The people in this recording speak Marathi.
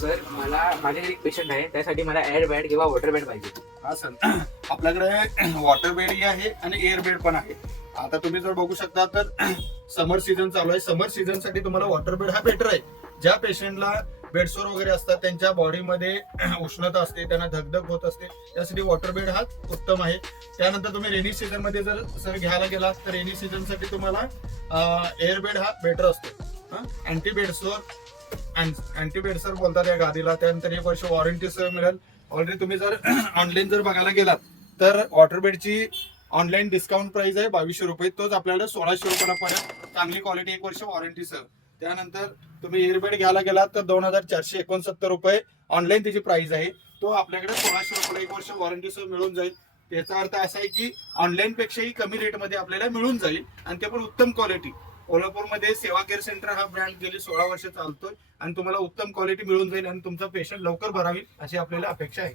सर मला माझ्या घरी एक पेशंट आहे, त्यासाठी मला एअर बेड किंवा वॉटर बेड पाहिजे. हा सर, आपल्याकडे वॉटर बेड आहे आणि एअर बेड पण आहे. आता तुम्ही जर बघू शकता तर समर सीझन चालू आहे. समर सीझन साठी तुम्हाला वॉटर बेड हा बेटर आहे. ज्या पेशंटला बेडसोर वगैरे असतात, त्यांच्या बॉडीमध्ये उष्णता असते, त्यांना धगधग होत असते, त्यासाठी वॉटर बेड हा उत्तम आहे. त्यानंतर तुम्ही रेनी सीझन मध्ये जर सर घ्यायला गेलात तर रेनी सीझन साठी तुम्हाला एअर बेड हा बेटर असतो. अँटी बेडसोर बोलतात या गादीला. त्यानंतर 1 वर्ष वॉरंटी सर मिळेल. ऑलरेडी तुम्ही जर ऑनलाईन जर बघायला गेलात तर वॉटर बेडची ऑनलाईन डिस्काउंट प्राइस आहे 2200 रुपये. तोच आपल्याला 1600 रुपयाला पडेल. चांगली क्वालिटी, 1 वर्ष वॉरंटी सर. त्यानंतर तुम्ही एअरबेड घ्यायला गेलात तर 2469 रुपये ऑनलाईन त्याची प्राइस आहे. तो आपल्याकडे 1600 रुपये 1 वर्ष वॉरंटी सह मिळून जाईल. त्याचा अर्थ असा आहे की ऑनलाईन पेक्षाही कमी रेटमध्ये आपल्याला मिळून जाईल आणि ते पण उत्तम क्वालिटी. कोल्हापूरमध्ये सेवा केअर सेंटर हा ब्रँड गेली 16 वर्ष चालतोय आणि तुम्हाला उत्तम क्वालिटी मिळून जाईल आणि तुमचा पेशंट लवकर बरा होईल अशी आपल्याला अपेक्षा आहे.